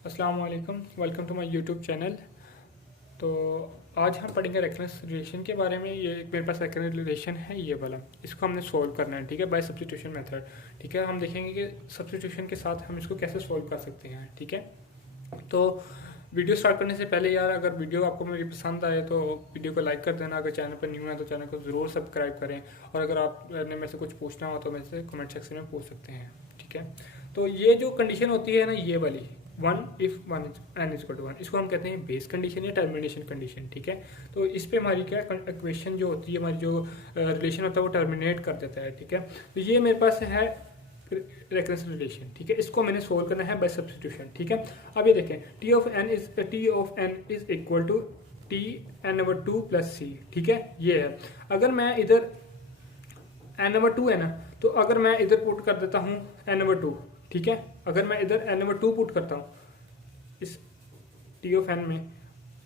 अस्सलाम वालेकुम, welcome to my YouTube channel. तो आज हम पढ़ेंगे रेफरेंस रिलेशन के बारे में। ये मेरे पास रेफरेंस रिलेशन है ये वाला, इसको हमने सोल्व करना है, ठीक है, बाय सब्स्टिट्यूशन मेथड। ठीक है, हम देखेंगे कि सब्स्टिट्यूशन के साथ हम इसको कैसे सोल्व कर सकते हैं। ठीक है, तो वीडियो स्टार्ट करने से पहले यार, अगर वीडियो आपको मेरी पसंद आए तो वीडियो को लाइक कर देना। अगर चैनल पर न्यू है तो चैनल को ज़रूर सब्सक्राइब करें, और अगर आपने मेरे से कुछ पूछना हो तो मेरे से कमेंट सेक्शन में पूछ सकते हैं। ठीक है, तो ये जो कंडीशन होती है ना, ये वाली one if one n is to one, इसको हम कहते हैं बेस कंडीशन या टर्मिनेशन कंडीशन। ठीक है, तो इस पे हमारी क्या इक्वेशन जो होती है, हमारी जो रिलेशन होता है वो टर्मिनेट कर देता है। ठीक है, तो ये मेरे पास है रेफरेंस रिलेशन। ठीक है, इसको मैंने सोल्व करना है बाय सब्स्टिट्यूशन। ठीक है, अब ये देखें, T of n is equal to T n over two plus C. ठीक है, ये है। अगर मैं इधर एन ओवर टू है ना, तो अगर मैं इधर पुट कर देता हूँ एन ओवर टू, ठीक है, अगर मैं इधर एन ओवर टू पुट करता हूँ इस टी ऑफ एन में,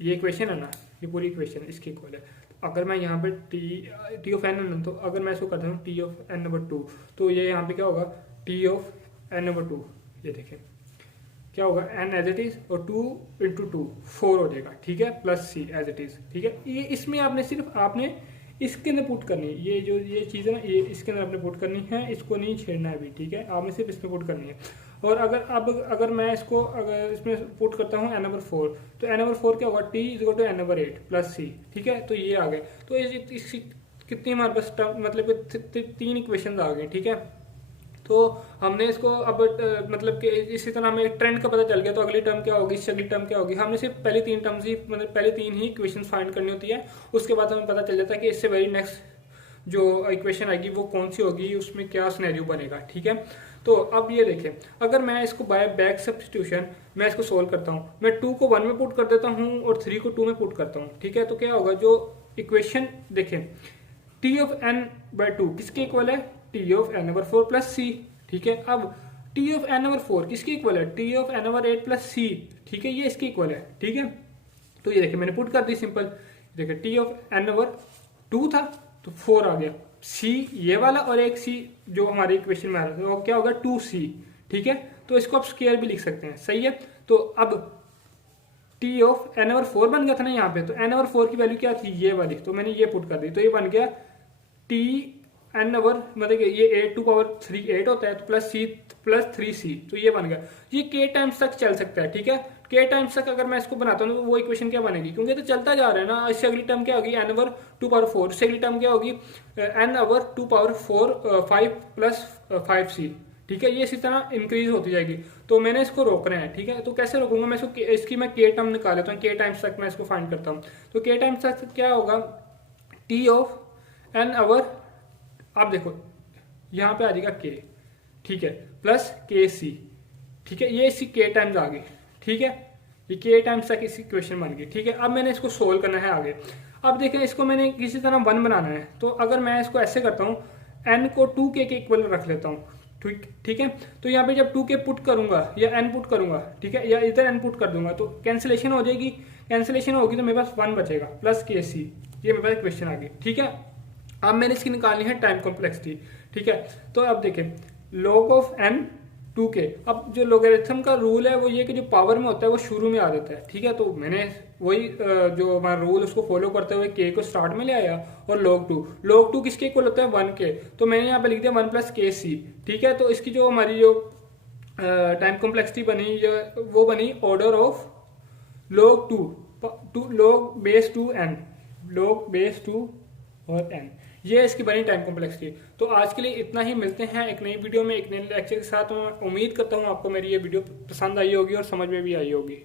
ये इक्वेशन है ना, ये पूरी इक्वेशन इसके इक्वल है। अगर मैं यहाँ पे टी ऑफ एन है ना, तो अगर मैं इसको करता हूँ T of n over two, तो ये यहाँ पे क्या होगा, T of n over two, ये देखें क्या होगा, एन एज इट इज और टू इंटू टू 4 हो जाएगा। ठीक है, plus c as it is. ठीक है, ये इसमें आपने इसके अंदर पुट करनी है, ये चीज़ है ना, ये इसके अंदर आपने पुट करनी है, इसको नहीं छेड़ना है अभी। ठीक है, आपने सिर्फ इसमें पुट करनी है। और अगर मैं इसको अगर इसमें पुट करता हूँ एन ओवर 4, तो एन ओवर 4 क्या होगा, T is equal to n over 8 plus C. ठीक है, तो ये आ गए। तो इसकी कितनी हमारे पास मतलब कि 3 इक्वेशन आ गई। ठीक है, तो हमने इसको अब मतलब कि इसी तरह हमें एक ट्रेंड का पता चल गया, तो अगली टर्म क्या होगी, इससे अगली टर्म क्या होगी। हमने सिर्फ पहले 3 टर्म्स ही, मतलब पहले 3 ही इक्वेशन फाइंड करनी होती है। उसके बाद हमें पता चल जाता है कि इससे वेरी नेक्स्ट जो इक्वेशन आएगी वो कौन सी होगी, उसमें क्या सिनेरियो बनेगा। ठीक है, तो अब ये देखें, अगर मैं इसको बाय बैक सब्स्टिट्यूशन मैं इसको सोल्व करता हूँ, मैं 2 को 1 में पुट कर देता हूँ और 3 को 2 में पुट करता हूँ। ठीक है, तो क्या होगा, जो इक्वेशन देखें, टी ऑफ एन बाय 2 किसके इक्वल है, T of n over 4 plus C. ठीक है, अब टी ऑफ एन ओवर 4 किसके इक्वल है, T of n over 8 plus C. ठीक है, ये इसके इक्वल है। ठीक है, तो ये देखिए मैंने पुट कर दी सिंपल। देखिए टी ऑफ एन ओवर 2 था तो 4 आ गया, सी ये वाला, और एक सी जो हमारी इक्वेशन में आ रहा था वो क्या होगा, 2c। ठीक है, तो इसको आप स्क्वायर भी लिख सकते हैं। सही है, तो अब टी ऑफ एन ओवर 4 बन गया था ना यहाँ पे, तो एन ओवर 4 की वैल्यू क्या थी, ये वाली, तो मैंने ये पुट कर दी, तो ये बन गया टी एन ओवर, मतलब ये 8 टू पावर 3 8 होता है, तो प्लस सी प्लस 3c, तो ये बन गया। ये के टाइम्स तक चल सकता है। ठीक है, के टाइम्स तक अगर मैं इसको बनाता हूँ तो वो इक्वेशन क्या बनेगी, क्योंकि तो चलता जा रहा है ना। इससे अगली टर्म क्या होगी, एन ओवर 2 पावर 4, इससे अगली टर्म क्या होगी, N over 2 power 4 5 plus 5c। ठीक है, ये इसी तरह इंक्रीज होती जाएगी, तो मैंने इसको रोकना है। ठीक है, तो कैसे रोकूंगा मैं इसको, इसकी मैं के टर्म निकाल लेता हूँ, के टाइम्स तक मैं इसको फाइंड करता हूँ। तो के टाइम्स तक क्या होगा, टी ऑफ एन ओवर, आप देखो यहाँ पे आ जाएगा के, ठीक है, प्लस के सी। ठीक है, ये इसकी के टाइम्स आ गई। ठीक है, ये के टाइम्स तक इसकी इक्वेशन बन गई। ठीक है, अब मैंने इसको सोल्व करना है आगे। अब देखें, इसको मैंने किसी तरह 1 बनाना है, तो अगर मैं इसको ऐसे करता हूँ, एन को 2k के इक्वल रख लेता हूँ। ठीक है, तो यहाँ पे जब 2k पुट करूंगा या n पुट करूंगा, ठीक है, या इधर n पुट कर दूंगा, तो कैंसिलेशन हो जाएगी। कैंसिलेशन होगी तो मेरे पास 1 बचेगा प्लस के सी, ये मेरे पास इक्वेशन आ गई। ठीक है, अब मैंने इसकी निकालनी है टाइम कॉम्प्लेक्सिटी। ठीक है, तो अब देखें, log ऑफ n 2k, अब जो लोगरिथम का रूल है वो ये कि जो पावर में होता है वो शुरू में आ जाता है। ठीक है, तो मैंने वही जो हमारा रूल उसको फॉलो करते हुए k को स्टार्ट में ले आया, और log 2 किसके इक्वल होता है, 1 के, तो मैंने यहाँ पे लिख दिया 1 प्लस के सी। ठीक है, तो इसकी जो हमारी जो टाइम कॉम्प्लेक्सिटी बनी, वो बनी order of log 2 log base 2 n, log base 2 और n, ये इसकी बनी टाइम कॉम्प्लेक्सिटी। तो आज के लिए इतना ही, मिलते हैं एक नई वीडियो में एक नए लेक्चर के साथ। मैं उम्मीद करता हूँ आपको मेरी ये वीडियो पसंद आई होगी और समझ में भी आई होगी।